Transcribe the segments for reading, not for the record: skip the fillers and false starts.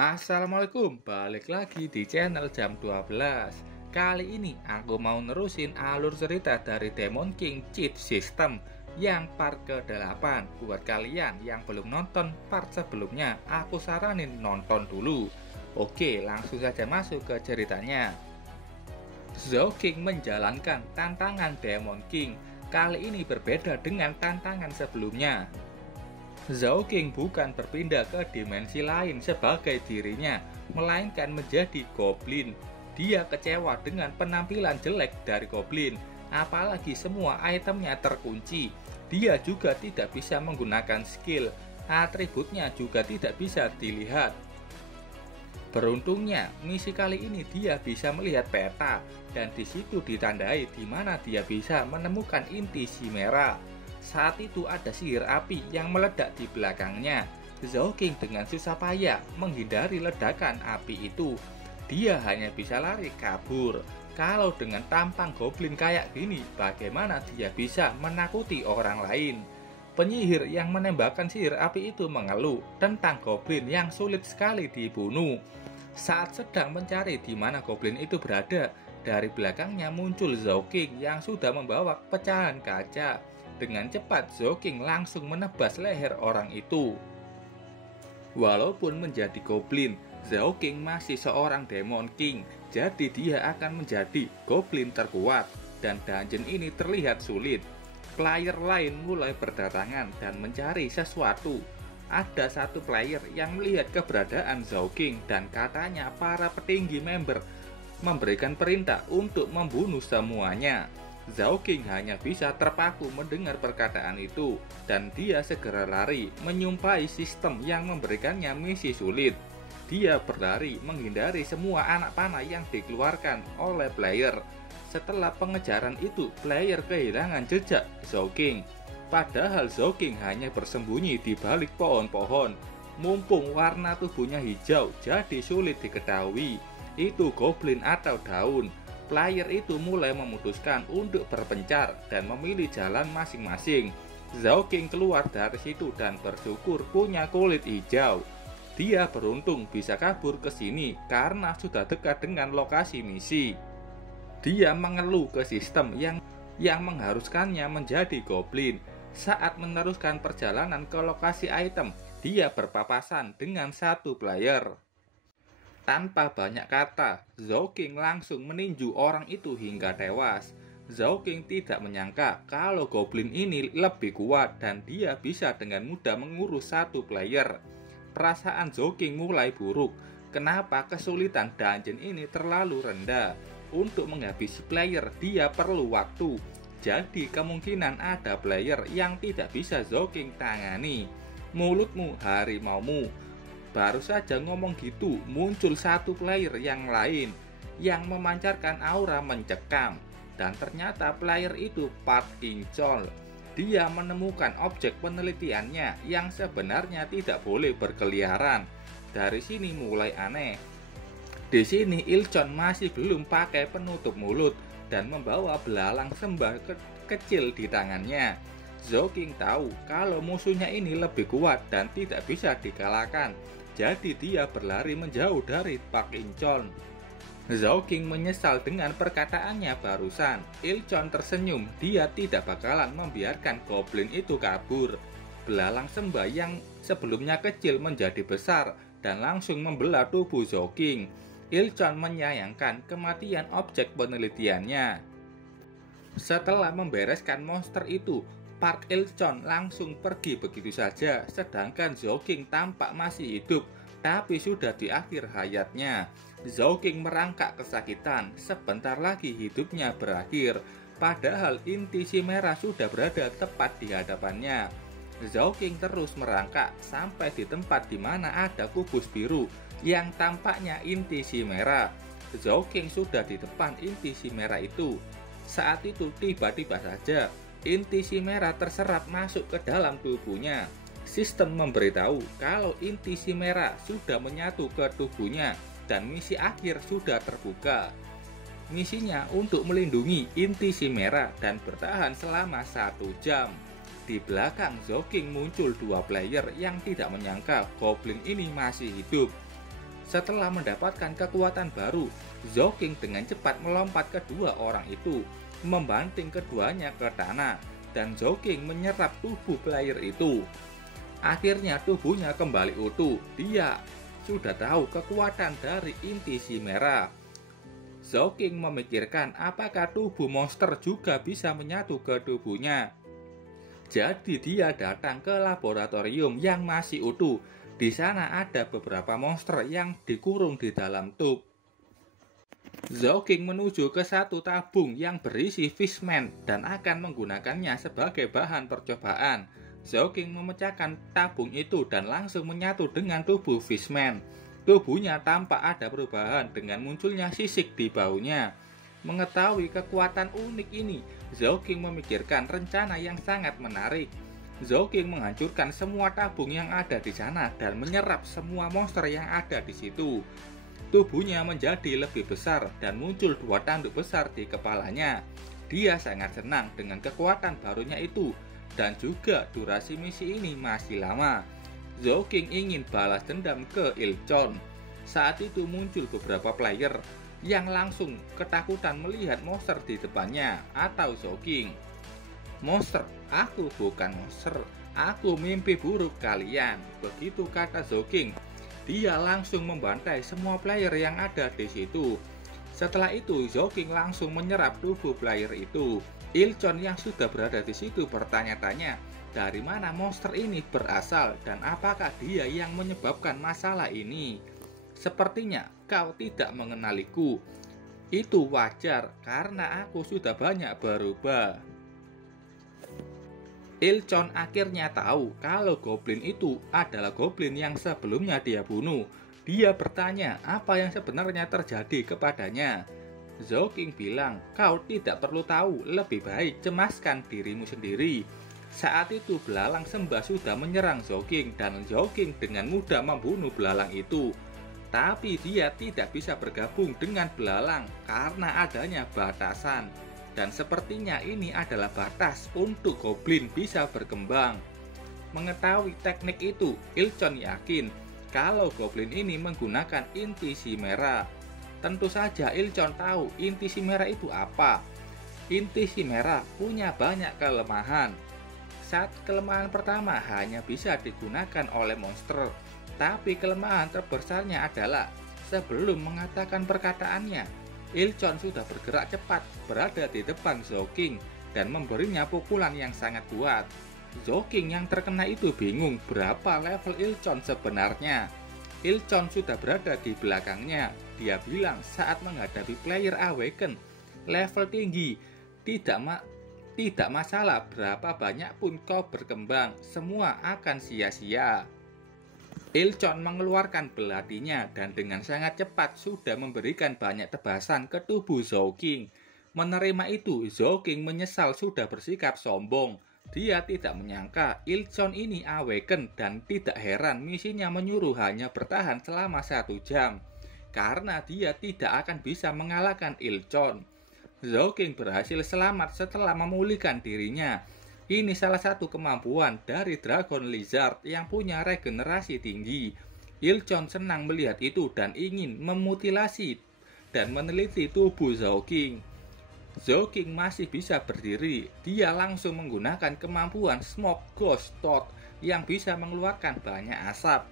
Assalamualaikum, balik lagi di channel jam 12. Kali ini aku mau nerusin alur cerita dari Demon King Cheat System yang part ke-8. Buat kalian yang belum nonton part sebelumnya, aku saranin nonton dulu. Oke, langsung saja masuk ke ceritanya. Zhao-King menjalankan tantangan Demon King. Kali ini berbeda dengan tantangan sebelumnya. Zhao-King bukan berpindah ke dimensi lain sebagai dirinya, melainkan menjadi goblin. Dia kecewa dengan penampilan jelek dari goblin, apalagi semua itemnya terkunci. Dia juga tidak bisa menggunakan skill, atributnya juga tidak bisa dilihat. Beruntungnya, misi kali ini dia bisa melihat peta, dan di situ ditandai di mana dia bisa menemukan inti Chimera. Saat itu ada sihir api yang meledak di belakangnya. Zhao-King dengan susah payah menghindari ledakan api itu. Dia hanya bisa lari kabur. Kalau dengan tampang goblin kayak gini, bagaimana dia bisa menakuti orang lain? Penyihir yang menembakkan sihir api itu mengeluh tentang goblin yang sulit sekali dibunuh. Saat sedang mencari di mana goblin itu berada, dari belakangnya muncul Zhao-King yang sudah membawa pecahan kaca. Dengan cepat, Zhao-King langsung menebas leher orang itu. Walaupun menjadi goblin, Zhao-King masih seorang Demon King, jadi dia akan menjadi goblin terkuat, dan dungeon ini terlihat sulit. Player lain mulai berdatangan dan mencari sesuatu. Ada satu player yang melihat keberadaan Zhao-King dan katanya para petinggi member memberikan perintah untuk membunuh semuanya. Zhao-King hanya bisa terpaku mendengar perkataan itu, dan dia segera lari, menyumpahi sistem yang memberikannya misi sulit. Dia berlari menghindari semua anak panah yang dikeluarkan oleh player. Setelah pengejaran itu, player kehilangan jejak Zhao-King. Padahal Zhao-King hanya bersembunyi di balik pohon-pohon. Mumpung warna tubuhnya hijau, jadi sulit diketahui itu goblin atau daun. Player itu mulai memutuskan untuk berpencar dan memilih jalan masing-masing. Zhao-King keluar dari situ dan bersyukur punya kulit hijau. Dia beruntung bisa kabur ke sini karena sudah dekat dengan lokasi misi. Dia mengeluh ke sistem yang mengharuskannya menjadi goblin. Saat meneruskan perjalanan ke lokasi item, dia berpapasan dengan satu player. Tanpa banyak kata, Zhao-King langsung meninju orang itu hingga tewas. Zhao-King tidak menyangka kalau goblin ini lebih kuat dan dia bisa dengan mudah mengurus satu player. Perasaan Zhao-King mulai buruk. Kenapa kesulitan dungeon ini terlalu rendah? Untuk menghabisi player dia perlu waktu. Jadi kemungkinan ada player yang tidak bisa Zhao-King tangani. Mulutmu harimaumu. Baru saja ngomong gitu, muncul satu player yang lain yang memancarkan aura mencekam. Dan ternyata player itu Park In-chol. Dia menemukan objek penelitiannya yang sebenarnya tidak boleh berkeliaran. Dari sini mulai aneh. Di sini Il-chon masih belum pakai penutup mulut dan membawa belalang sembah kecil di tangannya. Zhao-King tahu kalau musuhnya ini lebih kuat dan tidak bisa dikalahkan. Jadi dia berlari menjauh dari Park In-chol. Zhao-King menyesal dengan perkataannya barusan. Il-chon tersenyum, dia tidak bakalan membiarkan goblin itu kabur. Belalang sembah yang sebelumnya kecil menjadi besar dan langsung membelah tubuh Zhao-King. Il-chon menyayangkan kematian objek penelitiannya. Setelah membereskan monster itu, Park Il-chon langsung pergi begitu saja, sedangkan Zhao-King tampak masih hidup, tapi sudah di akhir hayatnya. Zhao-King merangkak kesakitan, sebentar lagi hidupnya berakhir, padahal inti Chimera sudah berada tepat di hadapannya. Zhao-King terus merangkak sampai di tempat di mana ada kubus biru yang tampaknya inti Chimera. Zhao-King sudah di depan inti Chimera itu. Saat itu tiba-tiba saja inti Chimera terserap masuk ke dalam tubuhnya. Sistem memberitahu kalau inti Chimera sudah menyatu ke tubuhnya dan misi akhir sudah terbuka. Misinya untuk melindungi inti Chimera dan bertahan selama 1 jam. Di belakang Zhao-King muncul dua player yang tidak menyangka goblin ini masih hidup. Setelah mendapatkan kekuatan baru, Zhou King dengan cepat melompat kedua orang itu, membanting keduanya ke tanah, dan Zhou King menyerap tubuh player itu. Akhirnya tubuhnya kembali utuh. Dia sudah tahu kekuatan dari inti si merah. Zhou King memikirkan apakah tubuh monster juga bisa menyatu ke tubuhnya. Jadi dia datang ke laboratorium yang masih utuh. Di sana ada beberapa monster yang dikurung di dalam tub. Zhou King menuju ke satu tabung yang berisi fishman dan akan menggunakannya sebagai bahan percobaan. Zhou King memecahkan tabung itu dan langsung menyatu dengan tubuh fishman. Tubuhnya tampak ada perubahan dengan munculnya sisik di baunya. Mengetahui kekuatan unik ini, Zhou King memikirkan rencana yang sangat menarik. Zhou King menghancurkan semua tabung yang ada di sana dan menyerap semua monster yang ada di situ. Tubuhnya menjadi lebih besar dan muncul 2 tanduk besar di kepalanya. Dia sangat senang dengan kekuatan barunya itu dan juga durasi misi ini masih lama. Zhou King ingin balas dendam ke Il-chon. Saat itu muncul beberapa player yang langsung ketakutan melihat monster di depannya atau Zhou King. Monster, aku bukan monster, aku mimpi buruk kalian, begitu kata Zhou King. Dia langsung membantai semua player yang ada di situ. Setelah itu, Zhou King langsung menyerap tubuh player itu. Il-chon yang sudah berada di situ bertanya-tanya, dari mana monster ini berasal dan apakah dia yang menyebabkan masalah ini? Sepertinya kau tidak mengenaliku. Itu wajar karena aku sudah banyak berubah. Il-chon akhirnya tahu kalau goblin itu adalah goblin yang sebelumnya dia bunuh. Dia bertanya apa yang sebenarnya terjadi kepadanya. Zhou King bilang, kau tidak perlu tahu, lebih baik cemaskan dirimu sendiri. Saat itu belalang sembah sudah menyerang Zhou King dan Zhou King dengan mudah membunuh belalang itu. Tapi dia tidak bisa bergabung dengan belalang karena adanya batasan. Dan sepertinya ini adalah batas untuk goblin bisa berkembang. Mengetahui teknik itu, Il-chon yakin kalau goblin ini menggunakan inti si merah. Tentu saja Il-chon tahu inti si merah itu apa. Inti si merah punya banyak kelemahan. Kelemahan pertama hanya bisa digunakan oleh monster. Tapi kelemahan terbesarnya adalah sebelum mengatakan perkataannya, Il-chon sudah bergerak cepat, berada di depan Zhou King dan memberinya pukulan yang sangat kuat. Zhou King yang terkena itu bingung berapa level Il-chon sebenarnya. Il-chon sudah berada di belakangnya. Dia bilang saat menghadapi player Awaken level tinggi, tidak masalah berapa banyak pun kau berkembang, semua akan sia-sia. Il-chon mengeluarkan belatinya dan dengan sangat cepat sudah memberikan banyak tebasan ke tubuh Zhou King. Menerima itu, Zhou King menyesal sudah bersikap sombong. Dia tidak menyangka Il-chon ini Awaken dan tidak heran misinya menyuruh hanya bertahan selama 1 jam. Karena dia tidak akan bisa mengalahkan Il-chon. Zhou King berhasil selamat setelah memulihkan dirinya. Ini salah satu kemampuan dari Dragon Lizard yang punya regenerasi tinggi. Il-chon senang melihat itu dan ingin memutilasi dan meneliti tubuh Zhou King. Zhou King masih bisa berdiri. Dia langsung menggunakan kemampuan Smoke Ghost Thought yang bisa mengeluarkan banyak asap.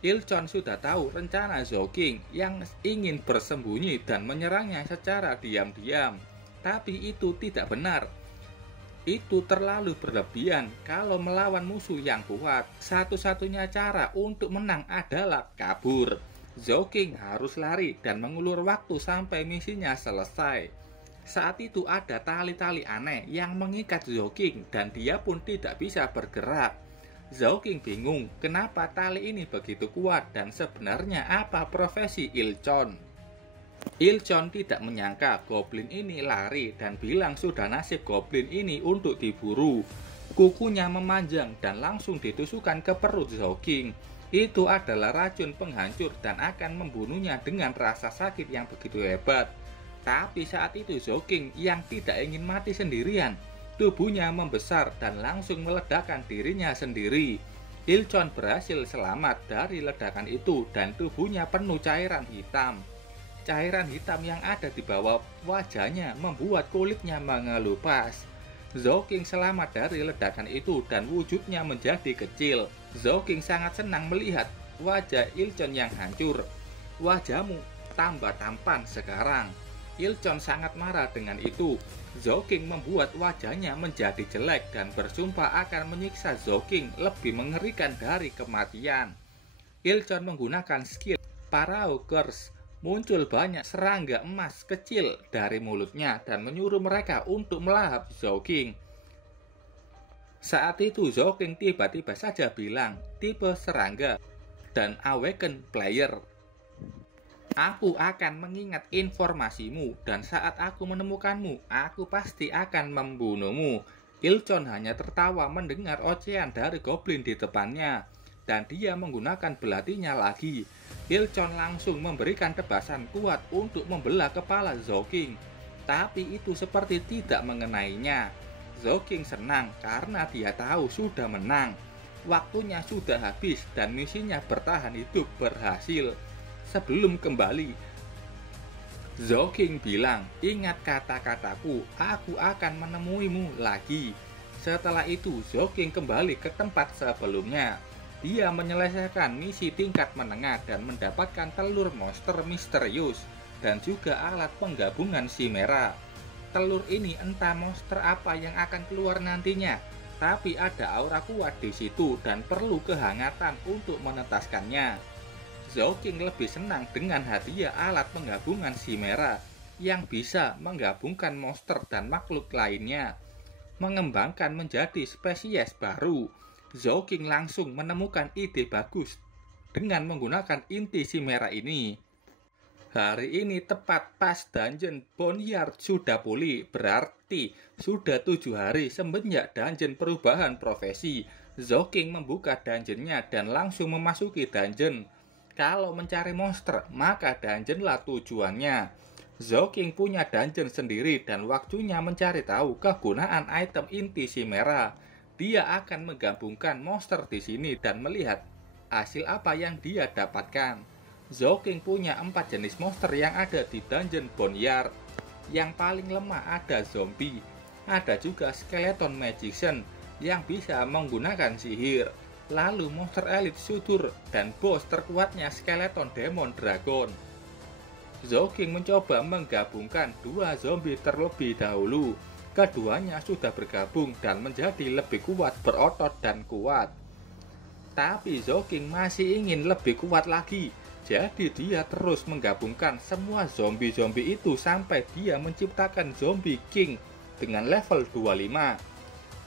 Il-chon sudah tahu rencana Zhou King yang ingin bersembunyi dan menyerangnya secara diam-diam. Tapi itu tidak benar. Itu terlalu berlebihan. Kalau melawan musuh yang kuat, satu-satunya cara untuk menang adalah kabur. Zhou King harus lari dan mengulur waktu sampai misinya selesai. Saat itu ada tali-tali aneh yang mengikat Zhou King dan dia pun tidak bisa bergerak. Zhou King bingung kenapa tali ini begitu kuat dan sebenarnya apa profesi Il-chon. Il-chon tidak menyangka goblin ini lari dan bilang sudah nasib goblin ini untuk diburu. Kukunya memanjang dan langsung ditusukkan ke perut Zhou King. Itu adalah racun penghancur dan akan membunuhnya dengan rasa sakit yang begitu hebat. Tapi saat itu Zhou King yang tidak ingin mati sendirian, tubuhnya membesar dan langsung meledakkan dirinya sendiri. Ilchon berhasil selamat dari ledakan itu dan tubuhnya penuh cairan hitam. Cairan hitam yang ada di bawah wajahnya membuat kulitnya mengelupas. Zhao King selamat dari ledakan itu dan wujudnya menjadi kecil. Zhao King sangat senang melihat wajah Ilchon yang hancur. Wajahmu tambah tampan sekarang. Ilchon sangat marah dengan itu. Zhao King membuat wajahnya menjadi jelek dan bersumpah akan menyiksa Zhao King lebih mengerikan dari kematian. Ilchon menggunakan skill Parao Curse. Muncul banyak serangga emas kecil dari mulutnya dan menyuruh mereka untuk melahap Zhao King. Saat itu Zhao King tiba-tiba saja bilang, tipe serangga dan awaken player. Aku akan mengingat informasimu dan saat aku menemukanmu, aku pasti akan membunuhmu. Ilchon hanya tertawa mendengar ocehan dari goblin di depannya dan dia menggunakan belatinya lagi. Ilchon langsung memberikan tebasan kuat untuk membelah kepala Zhao King, tapi itu seperti tidak mengenainya. Zhao King senang karena dia tahu sudah menang. Waktunya sudah habis dan misinya bertahan hidup berhasil. Sebelum kembali, Zhao King bilang, ingat kata-kataku, aku akan menemuimu lagi. Setelah itu, Zhao King kembali ke tempat sebelumnya. Dia menyelesaikan misi tingkat menengah dan mendapatkan telur monster misterius dan juga alat penggabungan Chimera. Telur ini entah monster apa yang akan keluar nantinya, tapi ada aura kuat di situ dan perlu kehangatan untuk menetaskannya. Zhao King lebih senang dengan hadiah alat penggabungan Chimera yang bisa menggabungkan monster dan makhluk lainnya, mengembangkan menjadi spesies baru. Zhao King langsung menemukan ide bagus dengan menggunakan inti Chimera ini. Hari ini tepat pas dungeon Boneyard sudah pulih, berarti sudah 7 hari semenjak dungeon perubahan profesi. Zhao King membuka dungeonnya dan langsung memasuki dungeon. Kalau mencari monster, maka dungeonlah tujuannya. Zhao King punya dungeon sendiri dan waktunya mencari tahu kegunaan item inti Chimera. Dia akan menggabungkan monster di sini dan melihat hasil apa yang dia dapatkan. Zhao King punya 4 jenis monster yang ada di dungeon Boneyard. Yang paling lemah ada zombie, ada juga skeleton magician yang bisa menggunakan sihir, lalu monster elite sudur dan bos terkuatnya skeleton demon dragon. Zhao King mencoba menggabungkan 2 zombie terlebih dahulu. Keduanya sudah bergabung dan menjadi lebih kuat, berotot dan kuat. Tapi Zhao King masih ingin lebih kuat lagi. Jadi dia terus menggabungkan semua zombie-zombie itu sampai dia menciptakan zombie king dengan level 25.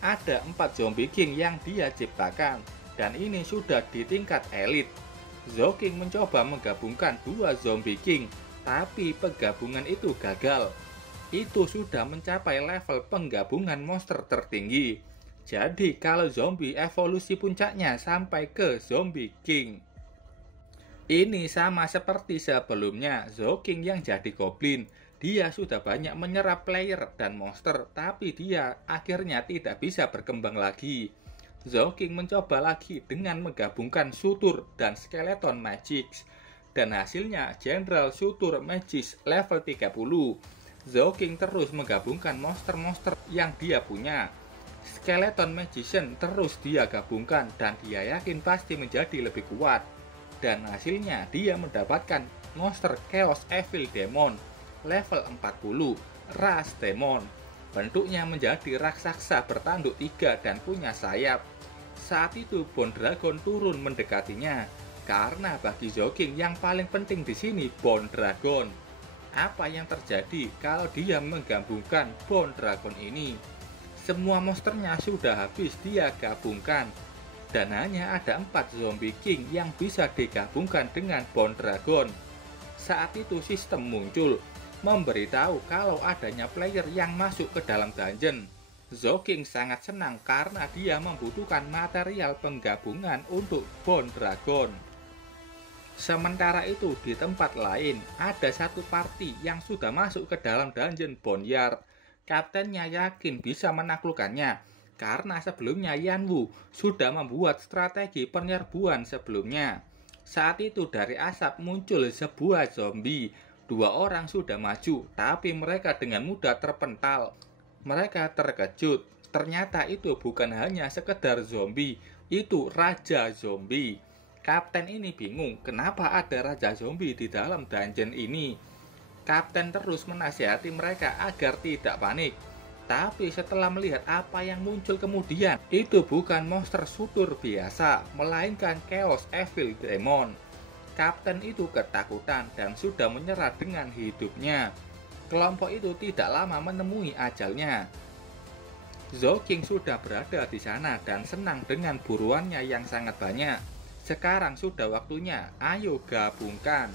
Ada 4 zombie king yang dia ciptakan dan ini sudah di tingkat elite. Zhao King mencoba menggabungkan 2 zombie king, tapi penggabungan itu gagal. Itu sudah mencapai level penggabungan monster tertinggi. Jadi kalau zombie evolusi puncaknya sampai ke zombie king. Ini sama seperti sebelumnya, Zhao King yang jadi goblin. Dia sudah banyak menyerap player dan monster, tapi dia akhirnya tidak bisa berkembang lagi. Zhao King mencoba lagi dengan menggabungkan sutur dan skeleton magics. Dan hasilnya General Sutur Magis level 30. Zhao King terus menggabungkan monster-monster yang dia punya. Skeleton Magician terus dia gabungkan dan dia yakin pasti menjadi lebih kuat. Dan hasilnya dia mendapatkan monster Chaos Evil Demon level 40, ras Demon. Bentuknya menjadi raksasa bertanduk 3 dan punya sayap. Saat itu Bone Dragon turun mendekatinya. Karena bagi Zhao King yang paling penting di sini Bone Dragon. Apa yang terjadi kalau dia menggabungkan Bone Dragon ini? Semua monsternya sudah habis dia gabungkan dan hanya ada 4 zombie king yang bisa digabungkan dengan Bone Dragon. Saat itu sistem muncul memberitahu kalau adanya player yang masuk ke dalam dungeon. Zhao King sangat senang karena dia membutuhkan material penggabungan untuk Bone Dragon. Sementara itu di tempat lain ada satu party yang sudah masuk ke dalam dungeon Boneyard. Kaptennya yakin bisa menaklukkannya. karena sebelumnya Yanwu sudah membuat strategi penyerbuan sebelumnya. Saat itu dari asap muncul sebuah zombie. 2 orang sudah maju, tapi mereka dengan mudah terpental. Mereka terkejut. Ternyata itu bukan hanya sekedar zombie, itu raja zombie. Kapten ini bingung kenapa ada raja zombie di dalam dungeon ini. Kapten terus menasihati mereka agar tidak panik. Tapi setelah melihat apa yang muncul kemudian, itu bukan monster sutur biasa, melainkan Chaos Evil Demon. Kapten itu ketakutan dan sudah menyerah dengan hidupnya. Kelompok itu tidak lama menemui ajalnya. Zhou-King sudah berada di sana dan senang dengan buruannya yang sangat banyak. Sekarang sudah waktunya, ayo gabungkan.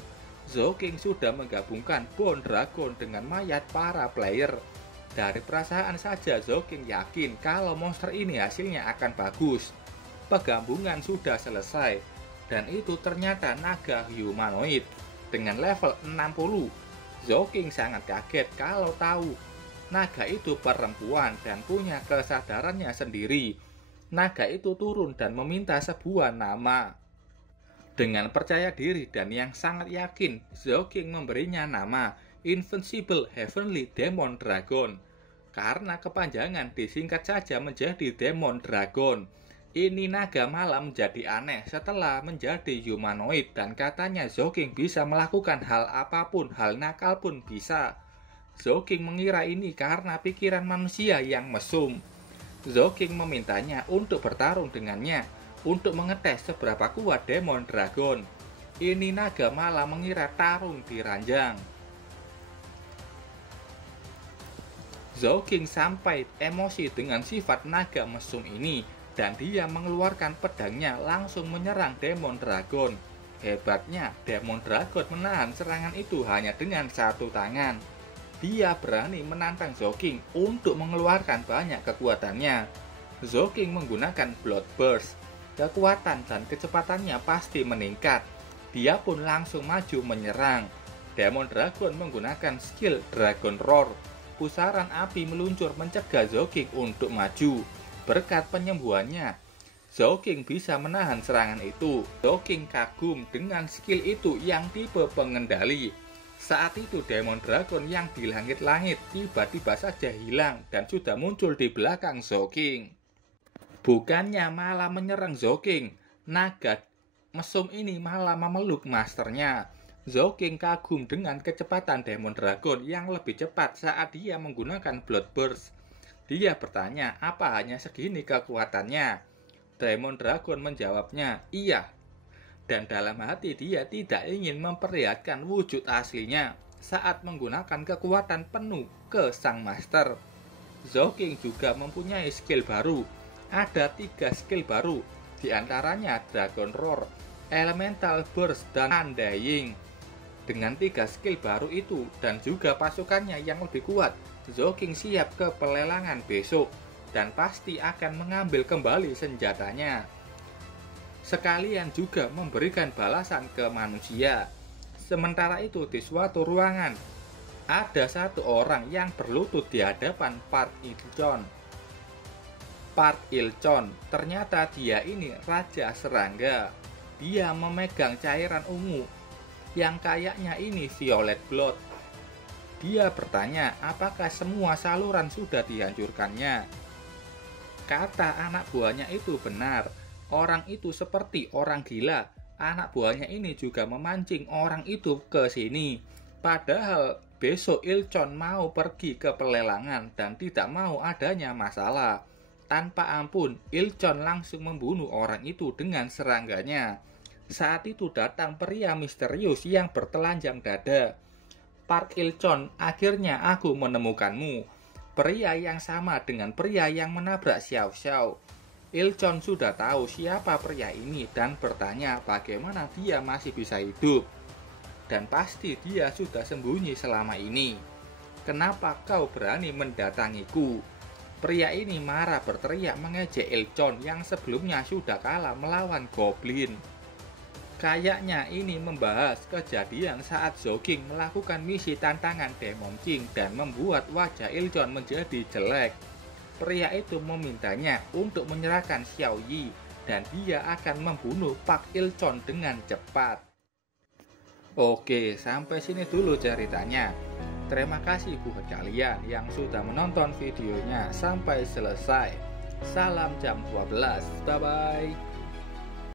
Zhou-King sudah menggabungkan Bone Dragon dengan mayat para player. Dari perasaan saja Zhou-King yakin kalau monster ini hasilnya akan bagus. Penggabungan sudah selesai, dan itu ternyata naga humanoid dengan level 60. Zhou-King sangat kaget kalau tahu naga itu perempuan dan punya kesadarannya sendiri. Naga itu turun dan meminta sebuah nama. Dengan percaya diri dan yang sangat yakin, Zhou-King memberinya nama Invincible Heavenly Demon Dragon. Karena kepanjangan disingkat saja menjadi Demon Dragon. Ini naga malam menjadi aneh setelah menjadi humanoid dan katanya Zhou-King bisa melakukan hal apapun, hal nakal pun bisa. Zhou-King mengira ini karena pikiran manusia yang mesum. Zhou-King memintanya untuk bertarung dengannya, untuk mengetes seberapa kuat Demon Dragon. Ini naga malam mengira tarung di ranjang. Zhou-King sampai emosi dengan sifat naga mesum ini dan dia mengeluarkan pedangnya langsung menyerang Demon Dragon. Hebatnya, Demon Dragon menahan serangan itu hanya dengan satu tangan. Dia berani menantang Zhou-King untuk mengeluarkan banyak kekuatannya. Zhou-King menggunakan Blood Burst. Kekuatan dan kecepatannya pasti meningkat. Dia pun langsung maju menyerang. Demon Dragon menggunakan skill Dragon Roar. Pusaran api meluncur mencegah Zhou-King untuk maju. Berkat penyembuhannya, Zhou-King bisa menahan serangan itu. Zhou-King kagum dengan skill itu yang tipe pengendali. Saat itu Demon Dragon yang di langit-langit tiba-tiba saja hilang dan sudah muncul di belakang Zhou-King. Bukannya malah menyerang Zhou-King, naga mesum ini malah memeluk masternya. Zhou-King kagum dengan kecepatan Demon Dragon yang lebih cepat saat dia menggunakan Blood Burst. Dia bertanya, apa hanya segini kekuatannya? Demon Dragon menjawabnya, iya. Dan dalam hati dia tidak ingin memperlihatkan wujud aslinya saat menggunakan kekuatan penuh ke sang master. Zhou-King juga mempunyai skill baru. Ada 3 skill baru, diantaranya Dragon Roar, Elemental Burst, dan Undying. Dengan 3 skill baru itu dan juga pasukannya yang lebih kuat, Zhou-King siap ke pelelangan besok dan pasti akan mengambil kembali senjatanya. Sekalian juga memberikan balasan ke manusia. Sementara itu di suatu ruangan, ada satu orang yang berlutut di hadapan Park Il-chon. Park Il-chon, ternyata dia ini raja serangga. Dia memegang cairan ungu yang kayaknya ini Violet Blood. Dia bertanya apakah semua saluran sudah dihancurkannya. Kata anak buahnya itu benar. Orang itu seperti orang gila. Anak buahnya ini juga memancing orang itu ke sini. Padahal besok Il-chon mau pergi ke pelelangan dan tidak mau adanya masalah. Tanpa ampun, Il-chon langsung membunuh orang itu dengan serangganya. Saat itu datang pria misterius yang bertelanjang dada. Park Il-chon, akhirnya aku menemukanmu. Pria yang sama dengan pria yang menabrak Xiao Xiao. Il-chon sudah tahu siapa pria ini dan bertanya bagaimana dia masih bisa hidup. Dan pasti dia sudah sembunyi selama ini. Kenapa kau berani mendatangiku? Pria ini marah berteriak mengejek Il-chon yang sebelumnya sudah kalah melawan Goblin. Kayaknya ini membahas kejadian saat Zhou-King melakukan misi tantangan Demon King dan membuat wajah Il-chon menjadi jelek. pria itu memintanya untuk menyerahkan Xiao Yi dan dia akan membunuh Pak Il-chon dengan cepat. Oke, sampai sini dulu ceritanya. Terima kasih buat kalian yang sudah menonton videonya sampai selesai. Salam jam 12. Bye-bye.